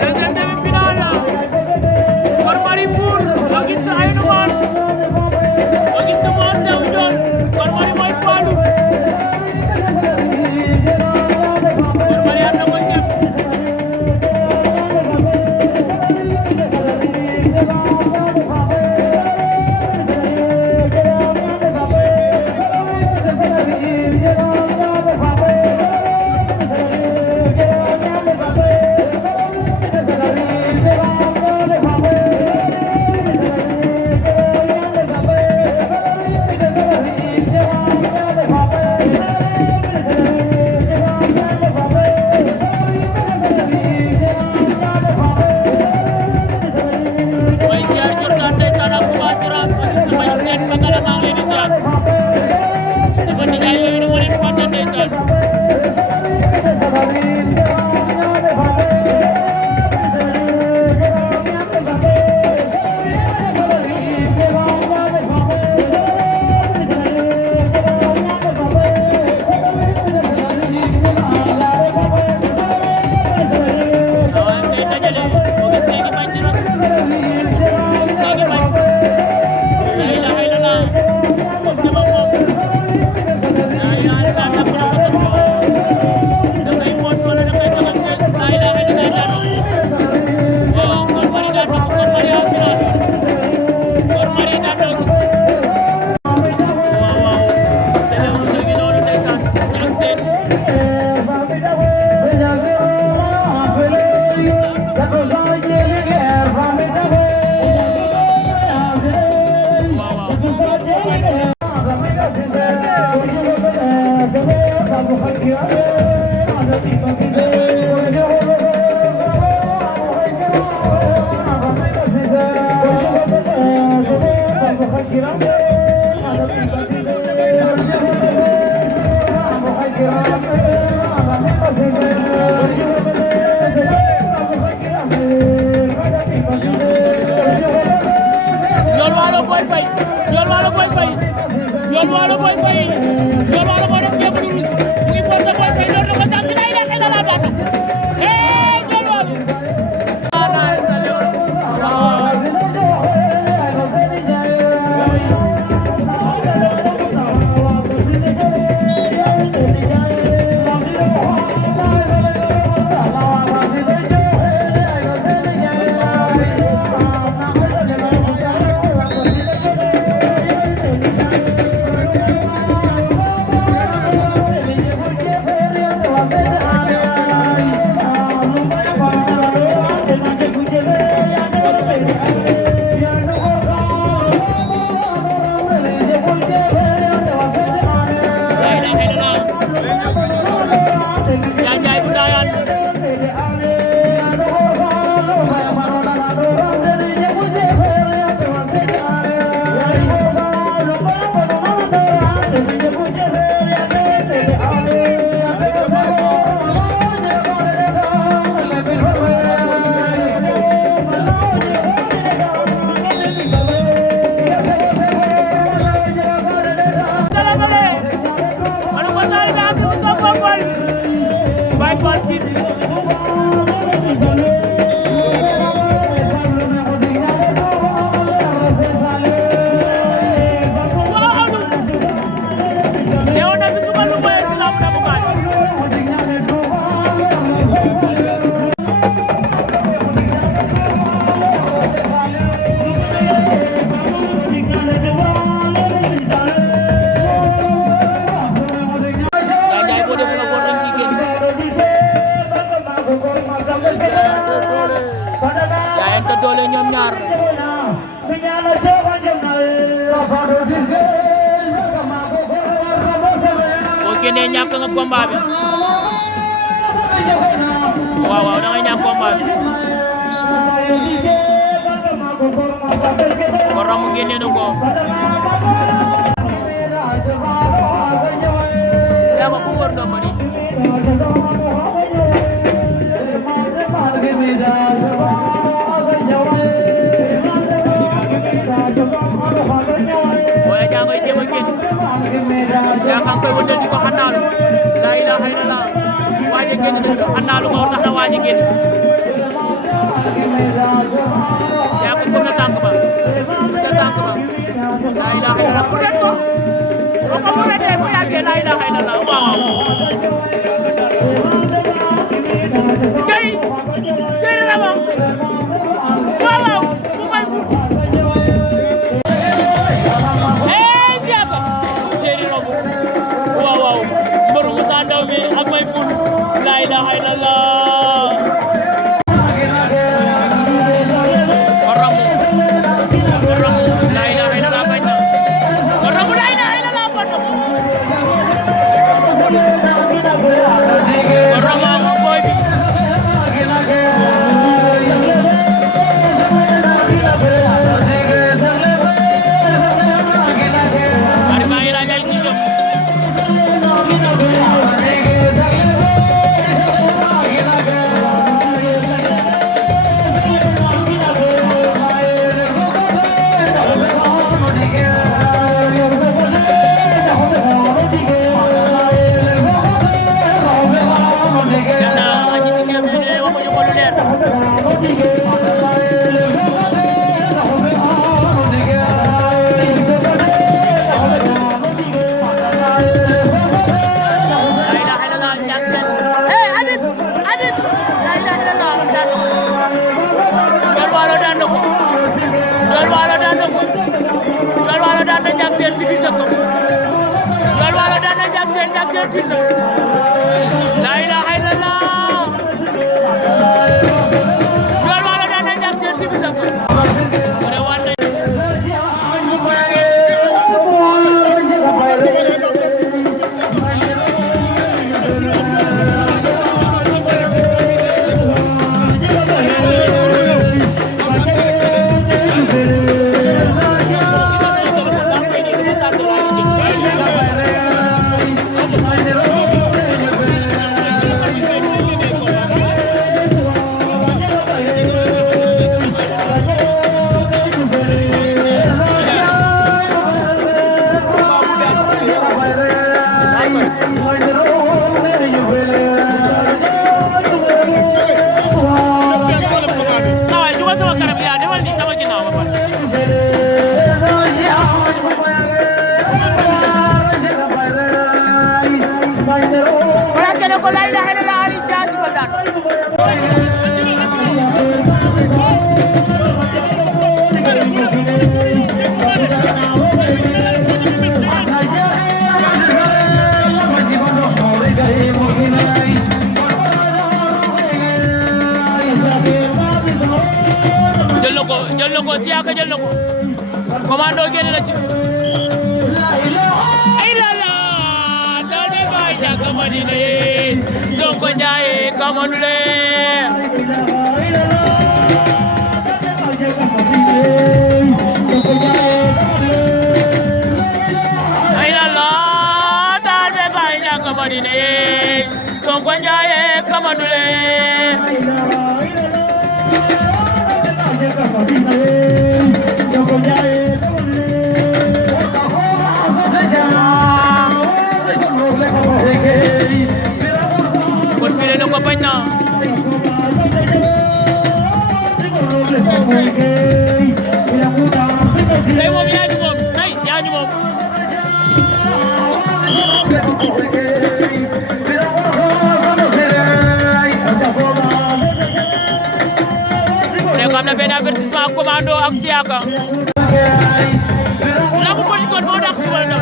deuxième demi-finale Ngor Marie Mbour Auguste Aynoumane Auguste moo sew Ndiol Ngor Marie mooy poids lourd Ngor Marie am na koy dem jaayante doole ñoom ñaar boo génnee ñàkk nga combat bi waaw waaw da ngay ñàkk combat bi ko ramu génne na ko yaa ko ku wër ndomba ni Boy Niang ngay jéem a génn yaa ngi koy wëndeel di ko xandaal la ilaha illallah génn nañu xam naa lu ko tax na waa ji génn Siaka pour na tànk ba laa ilaaha illallah pour leen ko boo ko pour leen bu yàggee laa ilaaha illallah waaw cey séeréer la moom waaw bu may fut Siaka séeréer la moom waaw mbëru Moussa Ndaw mi ak may fut laa ilaaha illallah La ilaha illallah Ndiol Walo daan na Ndiack Sène si biir dëkk jël na ko Siaka jël na ko commando génn na ci ay la la daw de bay Ndiack Madina ye Sonko Ndiaye kamanu le ay la la daw de bay Ndiack Madina ye Sonko Ndiaye kamanu le kon file na ko bañ na tey moom yaa ñu moom tey yaa ñu moom am na benn avertissement commando ak Siaka lambu Petit Côte moo dàq suba la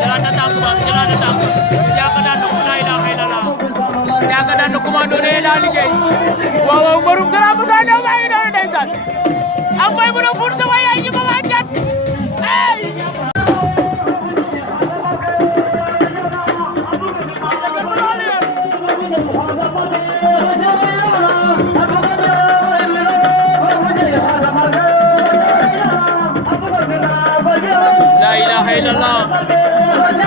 jalan na tànk ba jalan na tànk Siaka daan na ko laa ilaaha illallaah Siaka daan na commando ne daa liggéey waaw waaw mbarum Grand Moussa Ndaw maa ngi doon ndeysaan ak may mën a fur sama yaay ji ma waa jat ay la ilaha illallah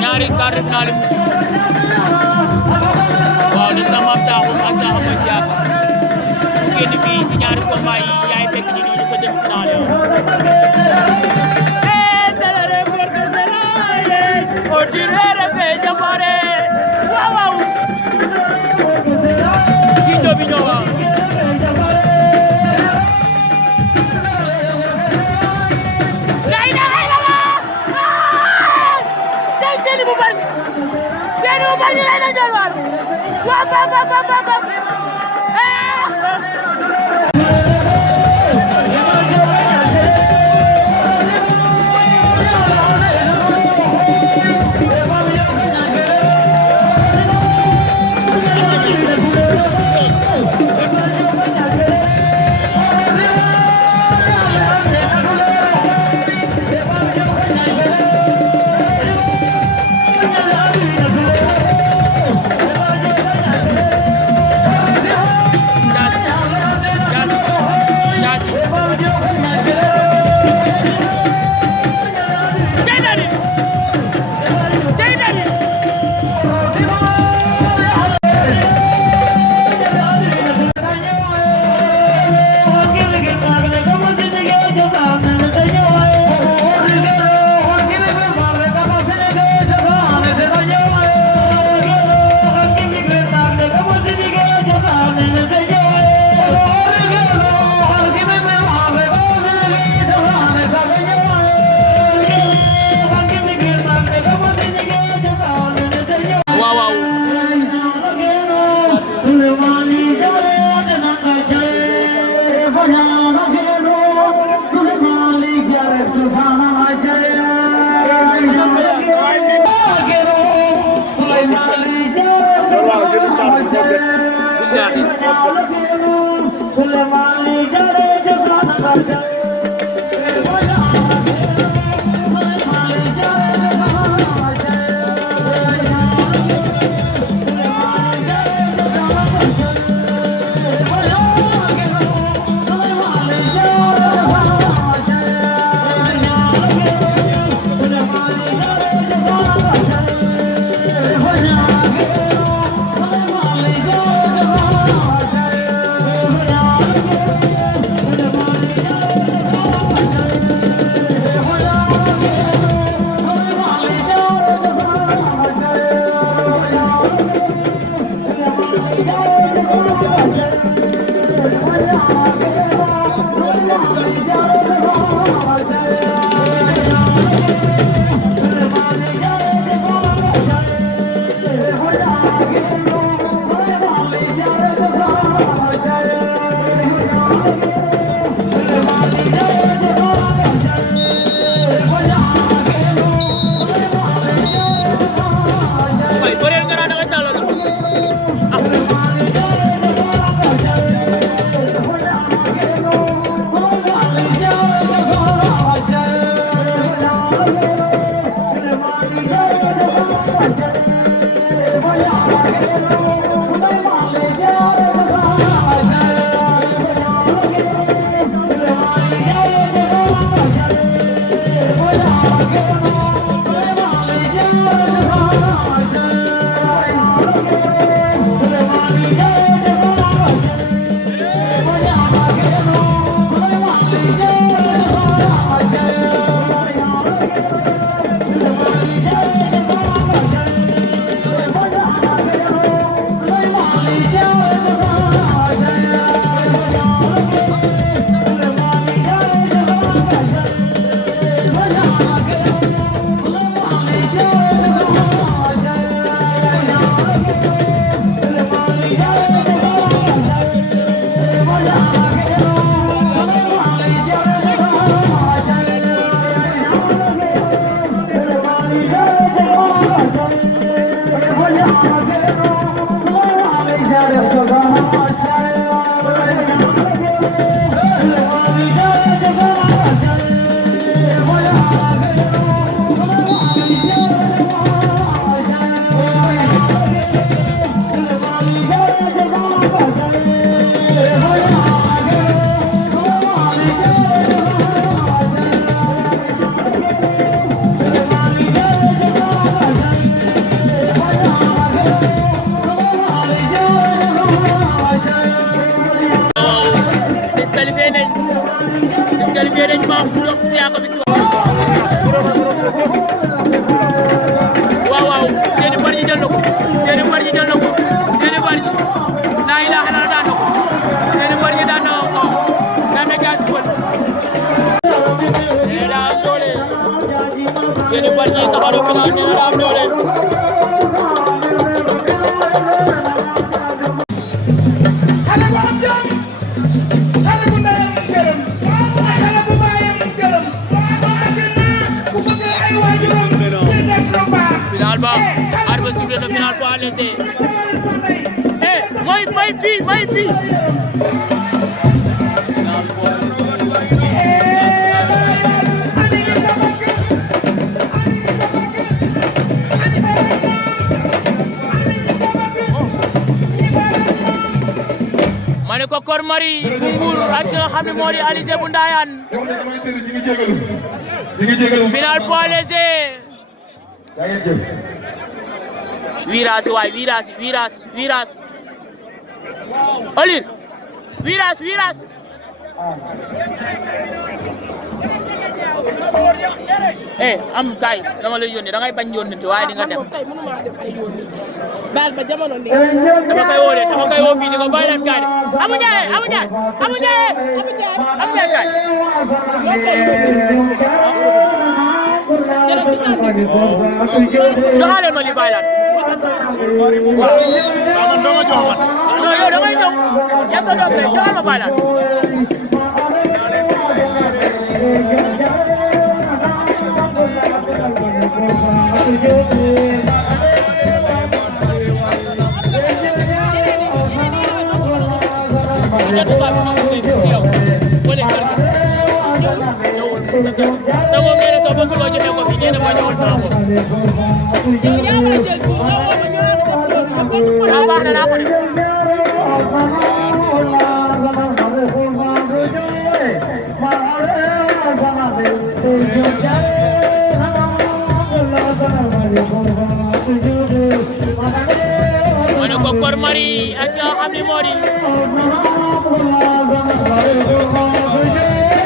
ñaari quart de finale mu waaw des na Mame Takhoum ak nga xam mooy Siaka mu génn fii si ñaari combat yi yaay fekk ñi ñooñu sa demi finale waaw waaw kii jobi ñoo waaw disqualifié nañ ma jox Siaka victoire waaw waaw Seny Bargny jël na ko Seny Bargny jël na ko Seny Bargny laa ilaaha illa daan na ko Seny Bargny daan na ko daan na Diassy Peulh nee na am doole Seny Bargny taxaw na final nee na am doole xale bu am jom xale bu ndeyam gërëm xale bu baayam gërëm ku bëgg ay waajuram di def lu baax final ba arbitre sifflé na final bu àllete mooy may fii mane ko Kor Mari bu Mbour ak nga xam ne moo di Alizé bu Ndayane final poids léger virage waay virage olir virage am kay dama lay yónni da ngay bañ yónni waaye di nga dem baal ba jamono nii dama koy woo fii di ko bàyyi leen kaay de Amu Njaay kaay joxaale ma li bàyyi laan waaw man doo ma jox man non yow damay ñëw yaa sa doom joxal ma bàyyi laan Tamo mere so bëgg loo joxe ko fi nee na ma ñëwal sama bopp. yow yaa war a jël suuf nga woo ma ñu naan def loolu. waaw baax na naa ko def. ma ne ko Kor Mari ak nga xam ne moo di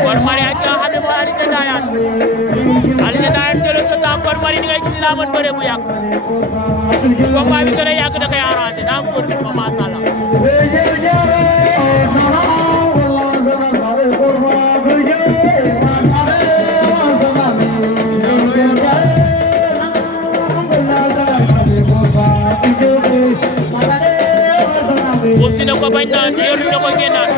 Kor Mari ak nga xam ne moo Alizé Ndayane jëlal sa temps Kor Mari ni ngay gis daa mën bëre bu yàgg combat bi gën a yàgg da koy arrangé daa am góor gis ma macha Allah boobu si na ko bañ naan yor na ko génnaat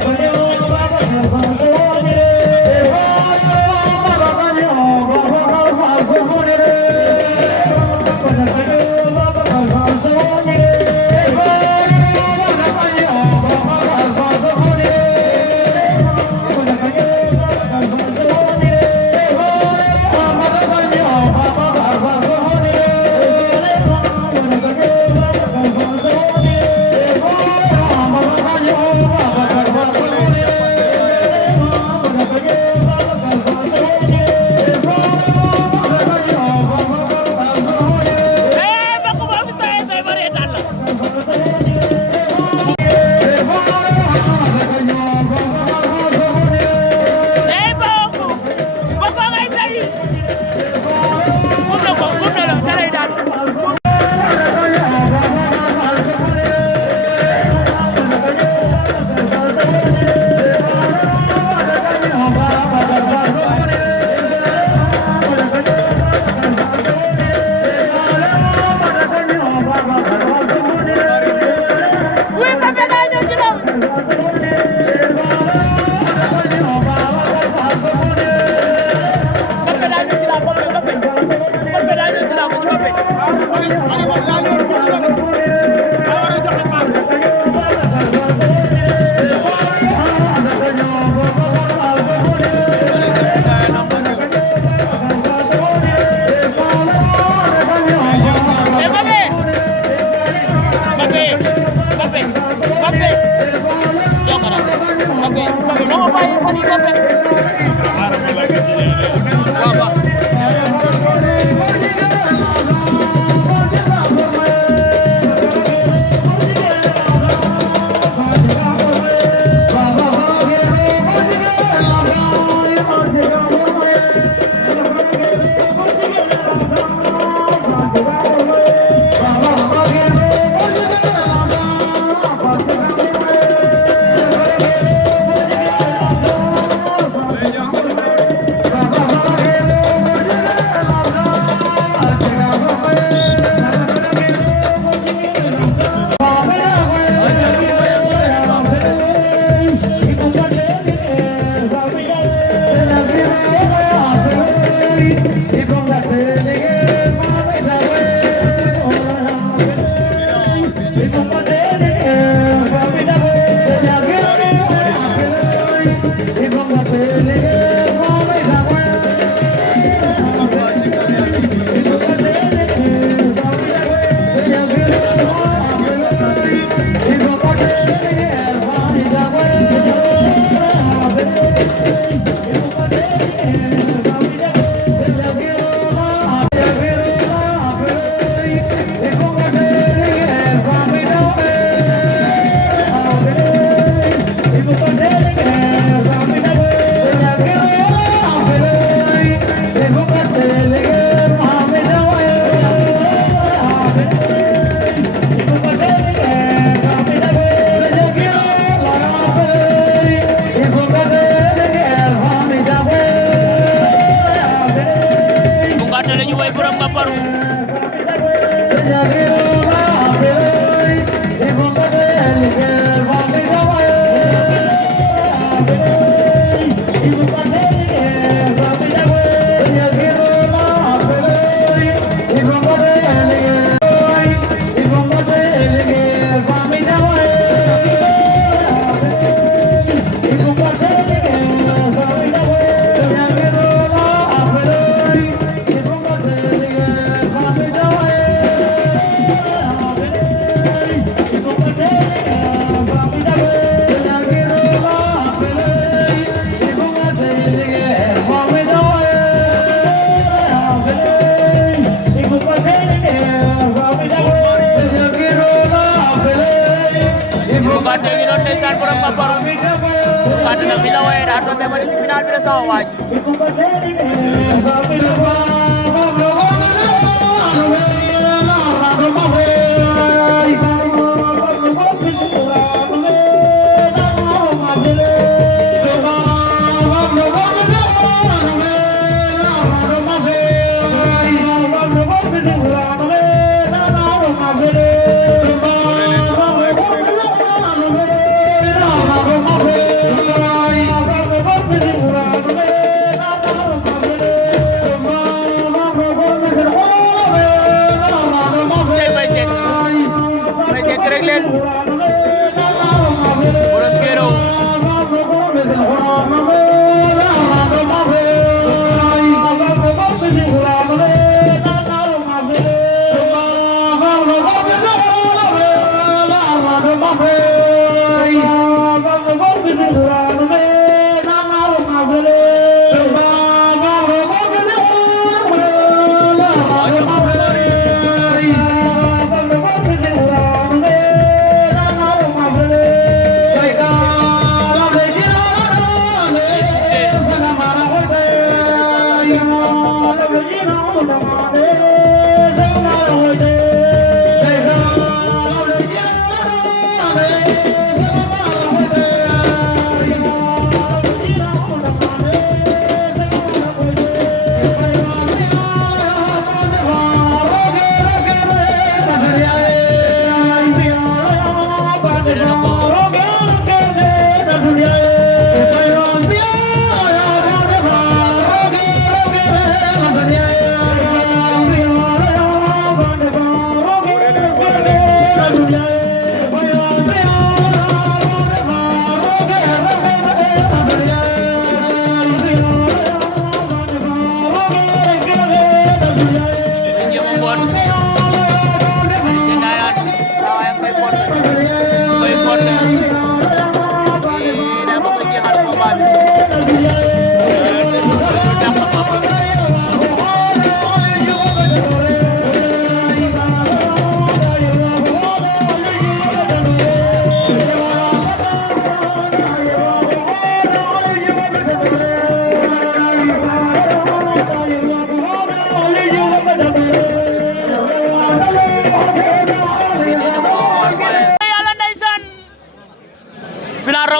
Thank you. Kante ngi noonu ndeysaan borom ma boru Kante nag fi la waye daa tombé ma ci final bi de sama waaj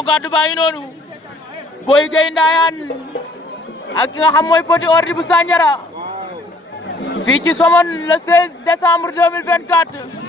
Gadu baa ngi noonu Boy Gueye Ndayane ak ki nga xam mooy Petit Ordi bu Sandiara fii ci Somone le 16 décembre 2024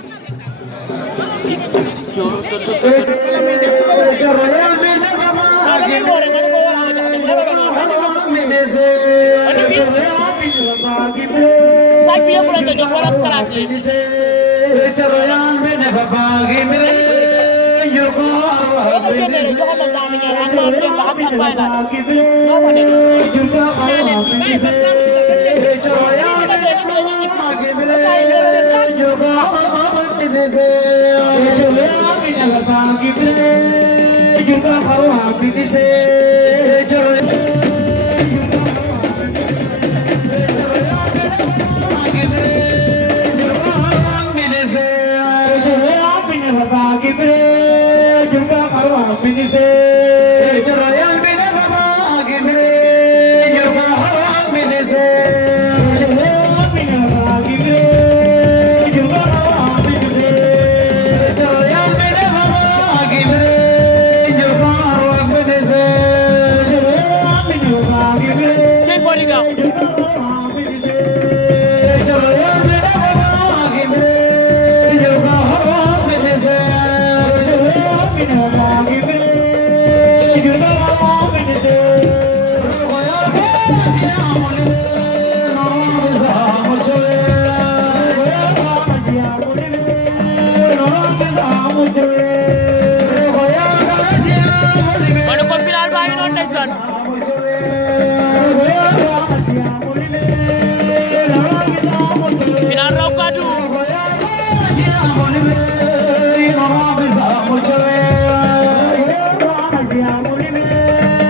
final raw gadu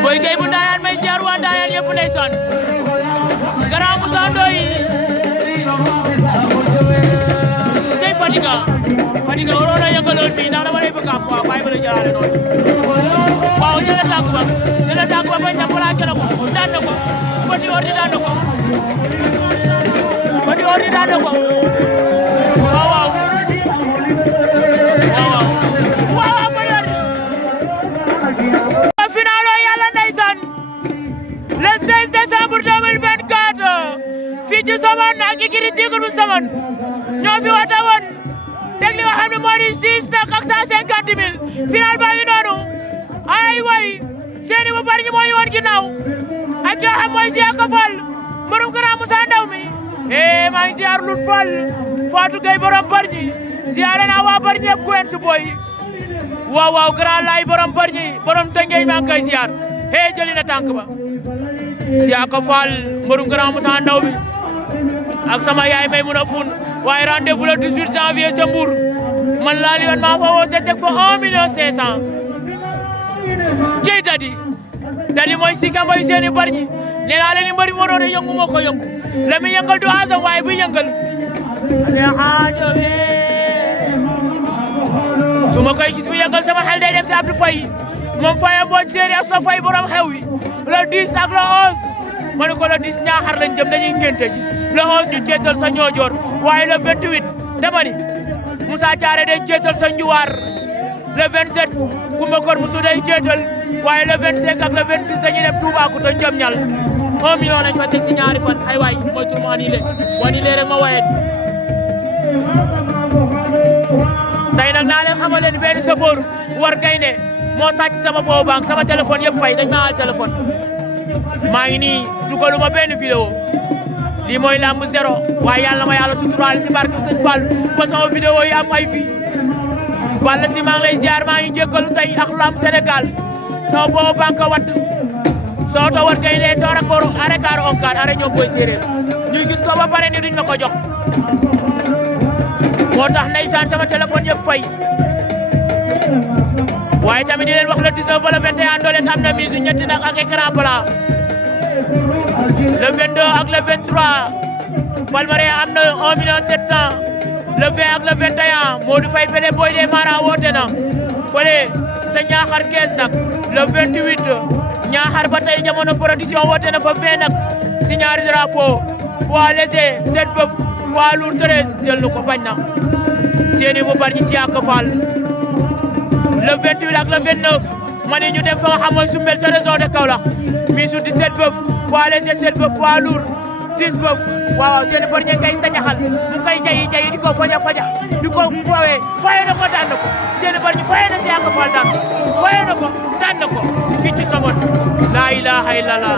Boy Gueye bu Ndayane may ziar waa Ndayane yëpp ndeysaan Grand Moussa Ndoye tey Fadiga waroon na yëngal heure bii ndax dama lay bëgg am waaw bàyyi ma la jaarale noonu waaw jëlee tànk ba bañ na plaqué na ko daan na ko Petit Ordi daan na ko Petit Ordi daan na ko waaw waaw Petit Ordi finalo yàlla ndeysaan le 16 décembre 2024 fii ci Somone ak écurie Tigre bu Somone ñoo fi woote woon teg li nga xam ne moo di 6 nak ak 150 000 final baa ngi noonu ay way seeni bu bari ñi mooy woon ginnaaw ak ki nga xam mooy Siaka Fall borom Grand Moussa Ndaw mi maa ngi ziar Lut Fall Fatou Gueye borom Bargny ziare naa waa Bargny ak Gwen su boy waaw Grand Lay borom Bargny borom Tëngéej maa ngi koy ziar jëli na tànk ba Siaka Fall borom Grand Moussa Ndaw mi ak sama yaay may mun a fun waaye rendez-vous le 18 janvier ca Mbour man laa li yoon maa fa woote teg fa 1 million 500 cey Dadi mooy Sika Mbaye seeni Bargny nee naa leen ni mbari moo doon yëngu moo ko yëngu la muy yëngal du asam waaye buy yëngal su ma koy gis bu yëngal sama xel day dem si Abdou Faye moom Faye Mbodj séeri ak sa Faye borom xew wi le 10 ak le 11 ma ne ko le 10 Ñaaxar lañ jëm dañuy ngénte ji le 11 ñu ceetal sa ñoojoor waaye le 28 dama ni Moussa Thiaré day ceetal sa njuwaar le 27 Koumba Kor Moussa day ceetal waaye le 25 ak le 26 dañuy dem Toubacouta Ndiom ñal 1 million lañ fa teg si ñaari fan ay waay mooy tur mu annulé rek ma wayet tey nag naa leen xamal leen benn chauffeur war gaynde moo sàcc sama power bank sama téléphone yëpp fay dañ ma aal téléphone maa ngi nii dugaluma benn vidéo lii mooy lamb zéro waaye yàlla ma yàlla suturaal si barke Sëñ Fall ba sama vidéo yi am ay vie walla si maa ngi lay ziar maa ngi jéggalu tey ak lamb Sénégal sama power bank watt soo to war gaynde soo rakoro arekar onkar are ñoom boy séeréer ñuy gis ko ba pare ni duñ ma ko jox moo tax ndeysaan sama téléphone yëpp fay waaye tamit di leen wax le 19 ba le 21 Ndolet am na mise ñetti nag ak écran plat le 22 ak le 23 Palmarin am na 1 million 700 le 20 ak le 21 Modou Faye Pele Boy de Mara woote na fële sa Ñaaxar 15 nag le 28 Ñaaxar ba tey jamono production woote na fa 20 nag si ñaari drapeau poids léger 7 bëf poids lourd 13 jël na ko bañ na seeni bu Bargny Siaka Fall le 28 ak le 29 ma ne ñu dem fa nga xam mooy Sumbel sa région de Kaolack mi su 17 bëf poids léger 7 bëf poids lourd 10 bëf waaw seeni Bargny kay tañaxal mu koy jayi di ko faja di ko foowee faye na ko daan na ko seeni Bargny faye na Siaka Fall daan faye na ko daan na ko fii ci Somone la ilaha illallah